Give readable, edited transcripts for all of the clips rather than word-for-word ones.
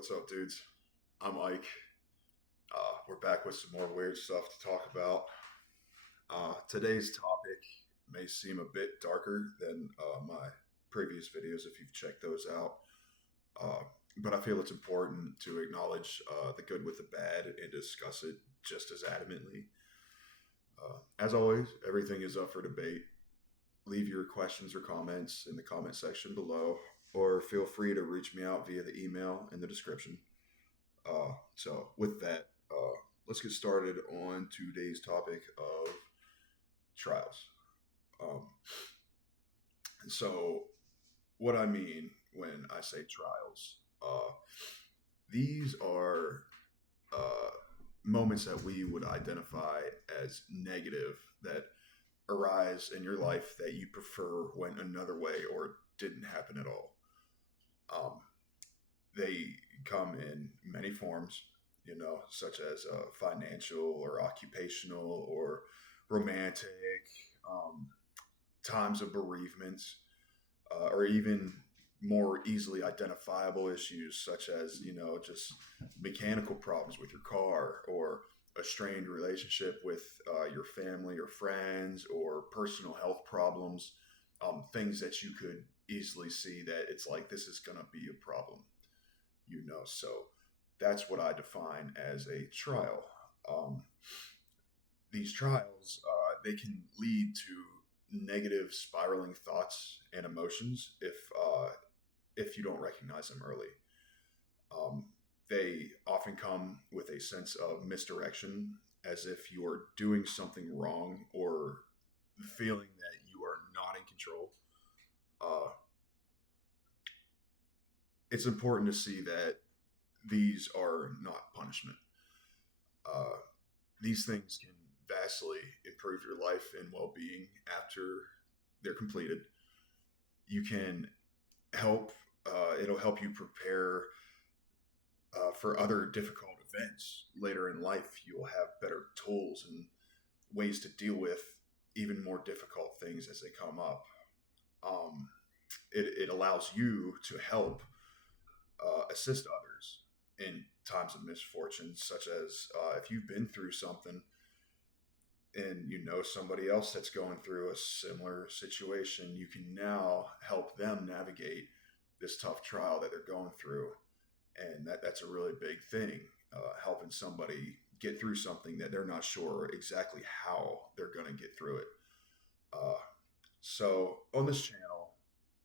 What's up, dudes? I'm Ike. We're back with some more weird stuff to talk about. Today's topic may seem a bit darker than my previous videos if you've checked those out, uh, but I feel it's important to acknowledge the good with the bad and discuss it just as adamantly. As always, everything is up for debate. Leave your questions or comments in the comment section below, or feel free to reach me out via the email in the description. With that, let's get started on today's topic of trials. Um, so, what I mean when I say trials, these are uh, moments that we would identify as negative that arise in your life that you prefer went another way or didn't happen at all. Um, they come in many forms, such as financial or occupational or romantic, um, times of bereavement, or even more easily identifiable issues such as, just mechanical problems with your car or a strained relationship with your family or friends or personal health problems, things that you could easily see that it's like this is going to be a problem, so that's what I define as a trial. um, these trials, they can lead to negative spiraling thoughts and emotions if you don't recognize them early. um, they often come with a sense of misdirection, as if you are doing something wrong or feeling that you are not in control. Uh, it's important to see that these are not punishment. Uh, these things can vastly improve your life and well being after they're completed. You can it'll help you prepare for other difficult events later in life. You'll have better tools and ways to deal with even more difficult things as they come up. Um, it allows you to help assist others in times of misfortune, such as if you've been through something and you know somebody else that's going through a similar situation, you can now help them navigate this tough trial that they're going through. And that's a really big thing, helping somebody get through something that they're not sure exactly how they're going to get through it. Uh, so on this channel,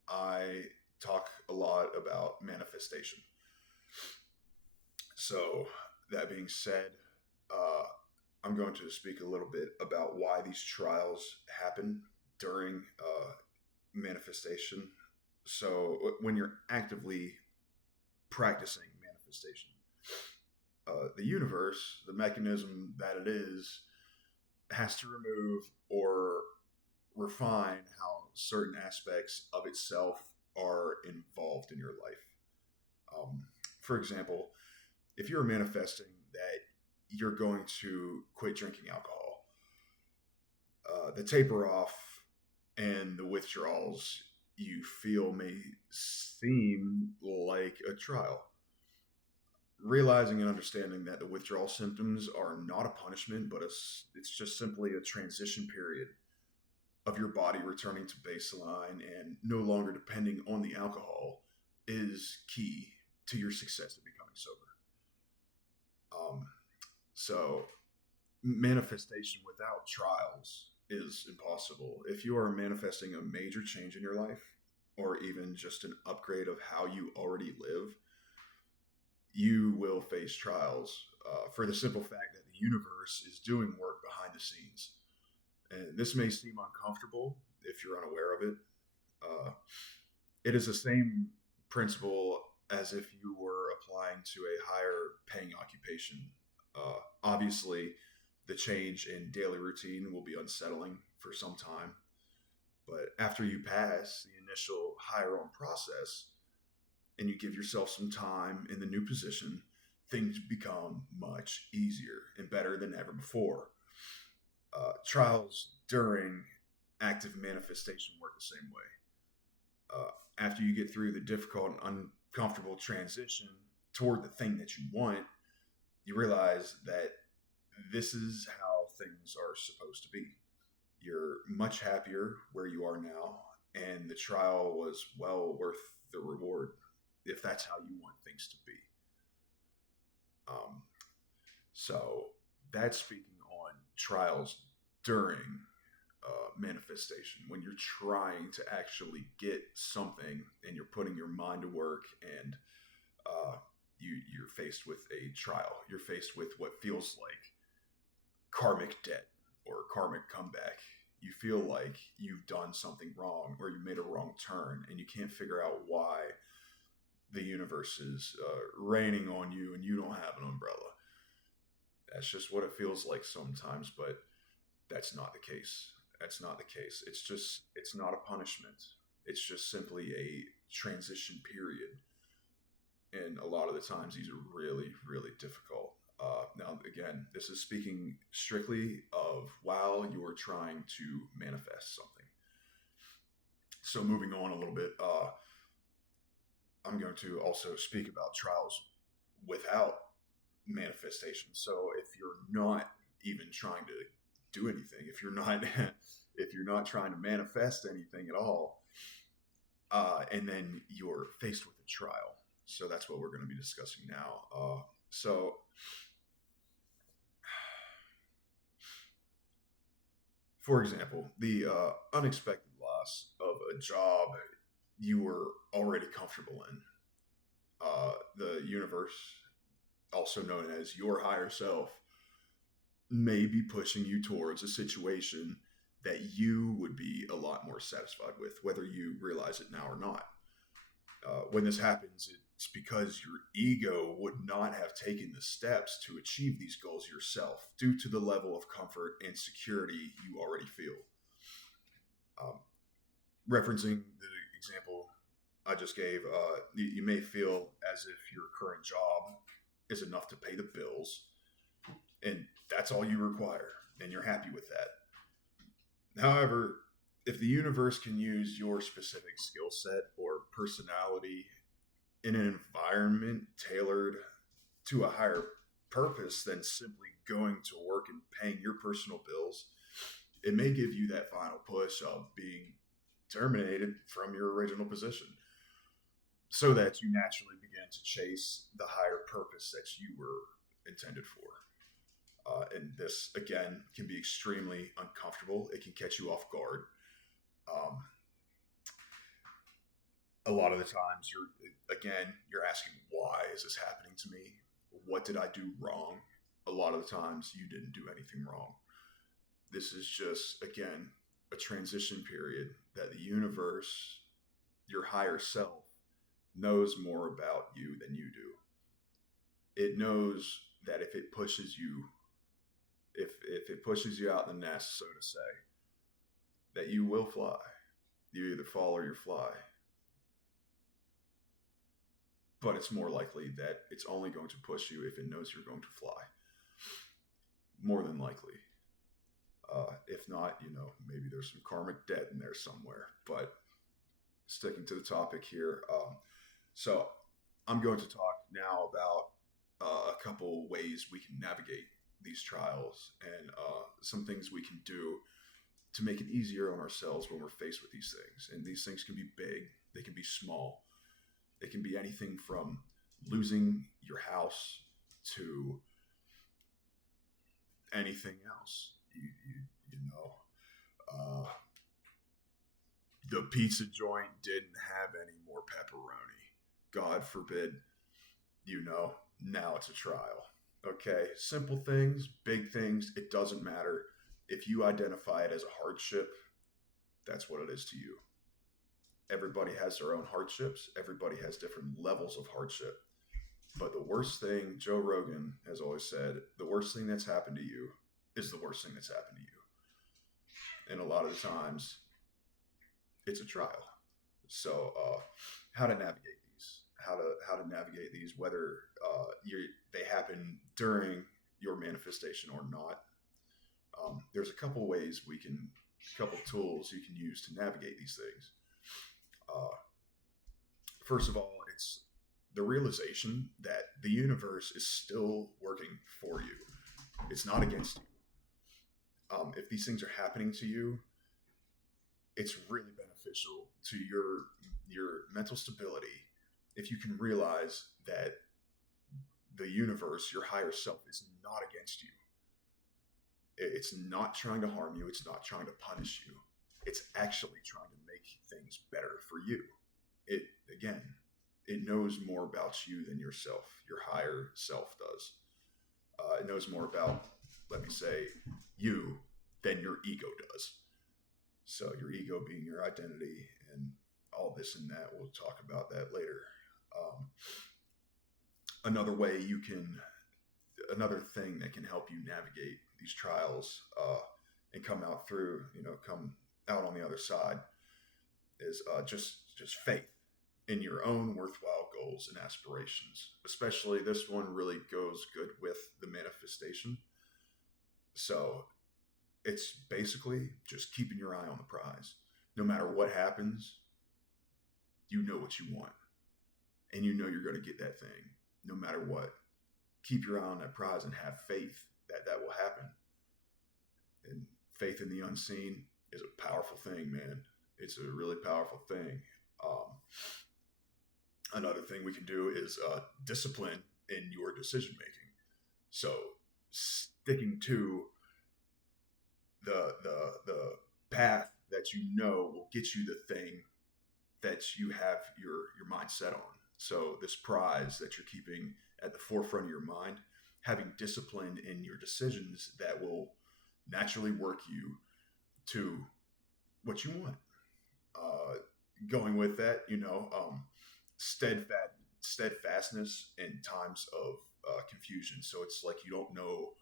I talk a lot about manifestation. So that being said, uh, I'm going to speak a little bit about why these trials happen during manifestation. So when you're actively practicing manifestation, the universe, the mechanism that it is, has to remove or refine how certain aspects of itself are involved in your life. Um, for example, if you're manifesting that you're going to quit drinking alcohol, the taper off and the withdrawals you feel may seem like a trial. Realizing and understanding that the withdrawal symptoms are not a punishment, but it's just simply a transition period of your body returning to baseline and no longer depending on the alcohol is key to your success in becoming sober. So manifestation without trials is impossible. If you are manifesting a major change in your life, or even just an upgrade of how you already live, you will face trials, for the simple fact that the universe is doing work behind the scenes. And this may seem uncomfortable if you're unaware of it. Uh, it is the same principle as if you were applying to a higher paying occupation. Obviously, the change in daily routine will be unsettling for some time, but after you pass the initial hire on process and you give yourself some time in the new position, things become much easier and better than ever before. Trials during active manifestation work the same way. After you get through the difficult and uncomfortable transition toward the thing that you want, you realize that this is how things are supposed to be. You're much happier where you are now, and the trial was well worth the reward if that's how you want things to be. Um, so that's speaking on trials during manifestation, when you're trying to actually get something and you're putting your mind to work, and you're faced with a trial. You're faced with what feels like karmic debt or karmic comeback. You feel like you've done something wrong or you made a wrong turn, and you can't figure out why the universe is raining on you and you don't have an umbrella. That's just what it feels like sometimes, but that's not the case. That's not the case. It's not a punishment. It's just simply a transition period. And a lot of the times these are really, really difficult. Now, again, this is speaking strictly of while you are trying to manifest something. So moving on a little bit, I'm going to also speak about trials without manifestation. So if you're not even trying to do anything, if you're not if you're not trying to manifest anything at all, and then you're faced with a trial. So that's what we're going to be discussing now. So for example, the unexpected loss of a job you were already comfortable in. The universe, also known as your higher self, may be pushing you towards a situation that you would be a lot more satisfied with, whether you realize it now or not. When this happens, it's because your ego would not have taken the steps to achieve these goals yourself due to the level of comfort and security you already feel. Um, Referencing the example I just gave, you may feel as if your current job is enough to pay the bills, and that's all you require, and you're happy with that. However, if the universe can use your specific skill set or personality in an environment tailored to a higher purpose than simply going to work and paying your personal bills, it may give you that final push of being terminated from your original position so that you naturally begin to chase the higher purpose that you were intended for. And this, again, can be extremely uncomfortable. It can catch you off guard. Um, a lot of the times you're asking, why is this happening to me? What did I do wrong? A lot of the times you didn't do anything wrong. This is just, again, a transition period that the universe, your higher self, knows more about you than you do. It knows that if it pushes you, if it pushes you out the nest, so to say, that you will fly. You either fall or you fly. But it's more likely that it's only going to push you if it knows you're going to fly. More than likely. If not, maybe there's some karmic debt in there somewhere. But sticking to the topic here, so I'm going to talk now about a couple ways we can navigate these trials, and some things we can do to make it easier on ourselves when we're faced with these things. And these things can be big, they can be small. It can be anything from losing your house to anything else. The pizza joint didn't have any more pepperoni. God forbid, now it's a trial. Okay, simple things, big things, it doesn't matter. If you identify it as a hardship, that's what it is to you. Everybody has their own hardships. Everybody has different levels of hardship. But the worst thing, Joe Rogan has always said, the worst thing that's happened to you is the worst thing that's happened to you. And a lot of the times, it's a trial. So, how to navigate these? How to navigate these, whether they happen during your manifestation or not. There's a couple ways couple tools you can use to navigate these things. First of all, it's the realization that the universe is still working for you. It's not against you. If these things are happening to you, it's really beneficial to your mental stability if you can realize that the universe, your higher self, is not against you. It's not trying to harm you. It's not trying to punish you. It's actually trying to make things better for you. It again, it knows more about you than yourself. Your higher self does. It knows more about, let me say, you than your ego does. So your ego being your identity and all this and that. We'll talk about that later. Um, another way you can, another thing that can help you navigate these trials and come out through, come out on the other side is just faith in your own worthwhile goals and aspirations. Especially this one really goes good with the manifestation. So it's basically just keeping your eye on the prize. No matter what happens, you know what you want. And you know you're going to get that thing no matter what. Keep your eye on that prize and have faith that that will happen. And faith in the unseen is a powerful thing, man. It's a really powerful thing. Another thing we can do is discipline in your decision making. So sticking to the path that you know will get you the thing that you have your mind set on. So this prize that you're keeping at the forefront of your mind, having discipline in your decisions that will naturally work you to what you want. Going with that, steadfastness in times of confusion. So it's like you don't know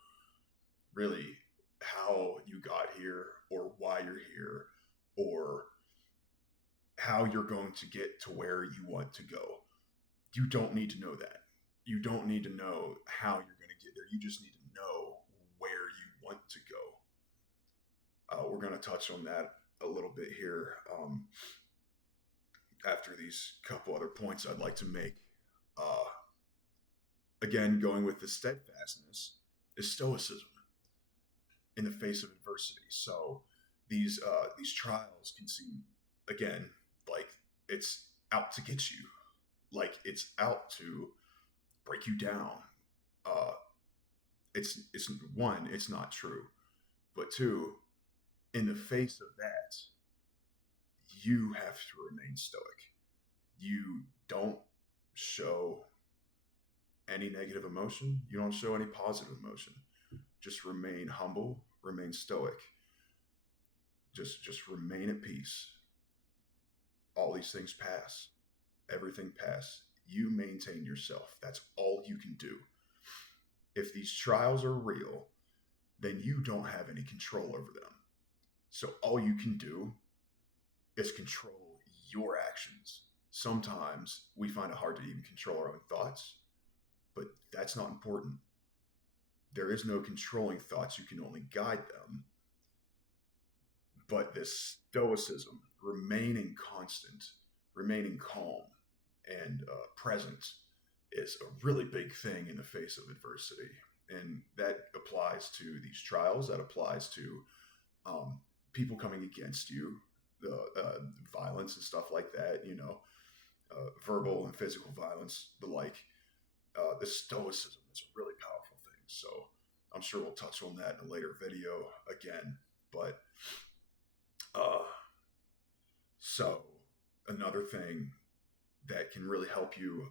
really how you got here or why you're here or how you're going to get to where you want to go. You don't need to know that. You don't need to know how you're going to get there. You just need to know where you want to go. We're going to touch on that a little bit here after these couple other points I'd like to make. Again, going with the steadfastness is stoicism in the face of adversity. So these trials can seem, again, like it's out to get you, like it's out to break you down. It's one, it's not true, but two, in the face of that, you have to remain stoic. You don't show any negative emotion. You don't show any positive emotion. Just remain humble, remain stoic. Just remain at peace. All these things pass. Everything passes. You maintain yourself. That's all you can do. If these trials are real, then you don't have any control over them. So all you can do is control your actions. Sometimes we find it hard to even control our own thoughts, but that's not important. There is no controlling thoughts. You can only guide them. But this stoicism, remaining constant, remaining calm and present, is a really big thing in the face of adversity. And that applies to these trials. That applies to people coming against you, the violence and stuff like that, verbal and physical violence, the like. The stoicism is a really powerful thing. So I'm sure we'll touch on that in a later video again. But so another thing that can really help you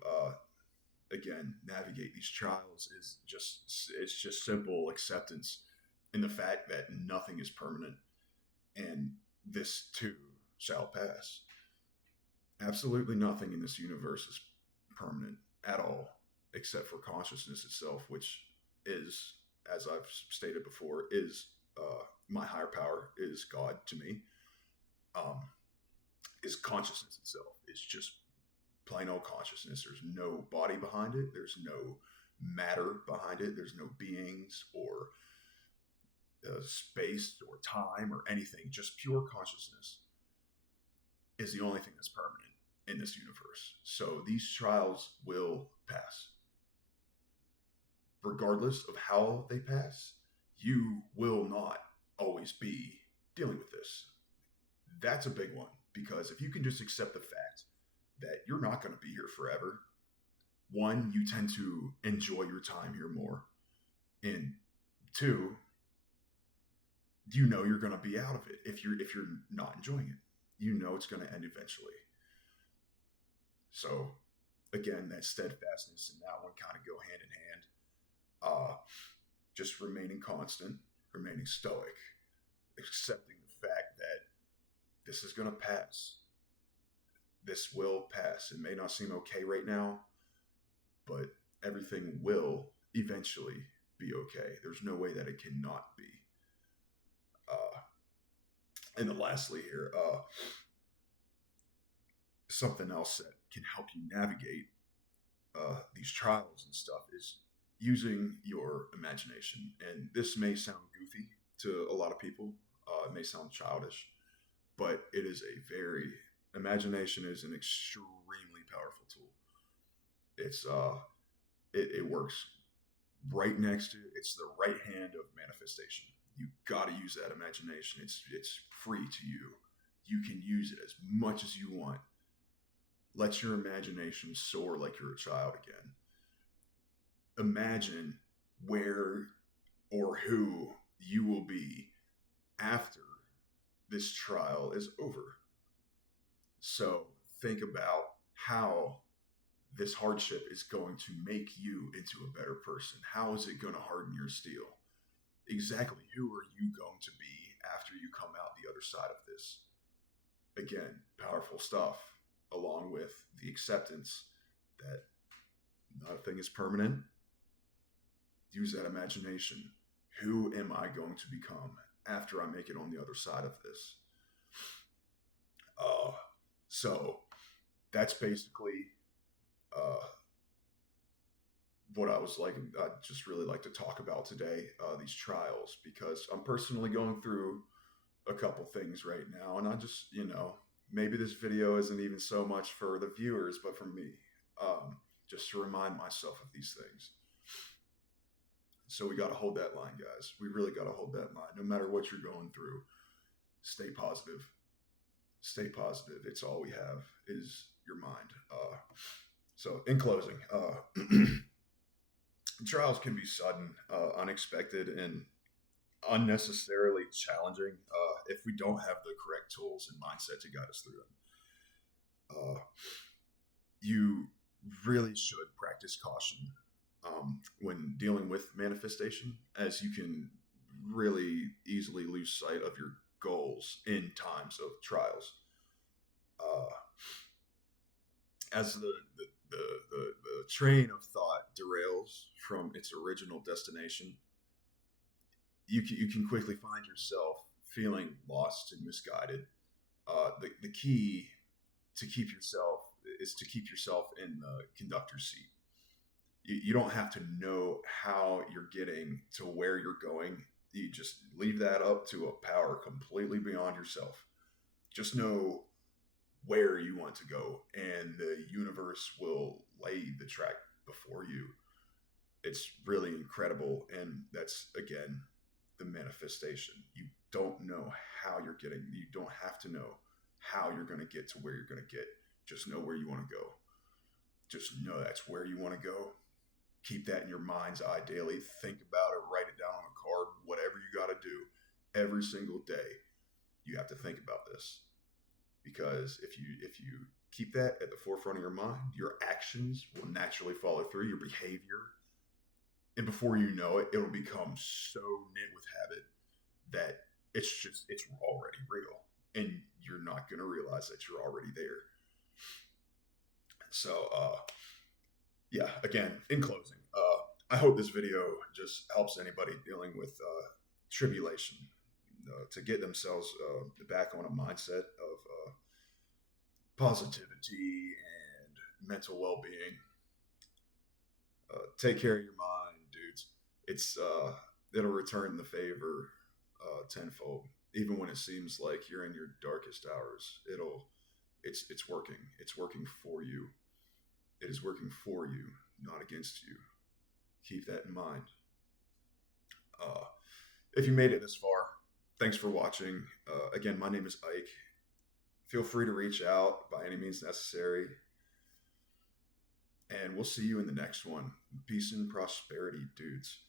again navigate these trials is just simple acceptance in the fact that nothing is permanent, and this too shall pass. Absolutely nothing in this universe is permanent at all, except for consciousness itself, which is, as I've stated before, is my higher power, is God to me. Is consciousness itself. It's just plain old consciousness. There's no body behind it. There's no matter behind it. There's no beings or space or time or anything. Just pure consciousness is the only thing that's permanent. in this universe. So these trials will pass. Regardless of how they pass, you will not always be dealing with this. That's a big one because if you can just accept the fact that you're not going to be here forever, one, you tend to enjoy your time here more. And two, you know you're going to be out of it if you're not enjoying it. You know it's going to end eventually. So again, that steadfastness and that one kind of go hand in hand. Just remaining constant, remaining stoic, accepting the fact that this is going to pass. This will pass. It may not seem okay right now, but everything will eventually be okay. There's no way that it cannot be. And then lastly here, something else that can help you navigate these trials and stuff is using your imagination. And this may sound goofy to a lot of people. It may sound childish, but it is imagination is an extremely powerful tool. It works right next to, it's the right hand of manifestation. You got to use that imagination. It's free to you. You can use it as much as you want. Let your imagination soar like you're a child again. Imagine where or who you will be after this trial is over. So think about how this hardship is going to make you into a better person. How is it going to harden your steel? Exactly who are you going to be after you come out the other side of this? Again, powerful stuff, along with the acceptance that nothing is permanent. Use that imagination. Who am I going to become after I make it on the other side of this? So that's basically what I just really like to talk about today, these trials, because I'm personally going through a couple things right now. And I just, maybe this video isn't even so much for the viewers, but for me, just to remind myself of these things. So we got to hold that line, guys. We really got to hold that line. No matter what you're going through, stay positive. Stay positive. It's all we have is your mind. So in closing, trials can be sudden, unexpected, and unnecessarily challenging if we don't have the correct tools and mindset to guide us through them. You really should practice caution when dealing with manifestation, as you can really easily lose sight of your goals in times of trials. As the train of thought derails from its original destination, you can quickly find yourself feeling lost and misguided. The key to keep yourself is to keep yourself in the conductor's seat. You don't have to know how you're getting to where you're going. You just leave that up to a power completely beyond yourself. Just know where you want to go, and the universe will lay the track before you. It's really incredible. And that's, again, the manifestation. You don't know how you're getting. You don't have to know how you're going to get to where you're going to get. Just know where you want to go. Just know that's where you want to go. Keep that in your mind's eye daily. Think about it. Write it down on a card. Whatever you got to do every single day, you have to think about this. Because if you keep that at the forefront of your mind, your actions will naturally follow through, your behavior. And before you know it, it'll become so knit with habit that it's already real. And you're not going to realize that you're already there. So, yeah, again, in closing, I hope this video just helps anybody dealing with tribulation to get themselves back on a mindset of positivity and mental well-being. Take care of your mind, dudes. It'll return the favor tenfold. Even when it seems like you're in your darkest hours, it'll it's working. It's working for you. It is working for you, not against you. Keep that in mind. Uh, if you made it this far, thanks for watching. Again, my name is Ike. Feel free to reach out by any means necessary. And we'll see you in the next one. Peace and prosperity, dudes.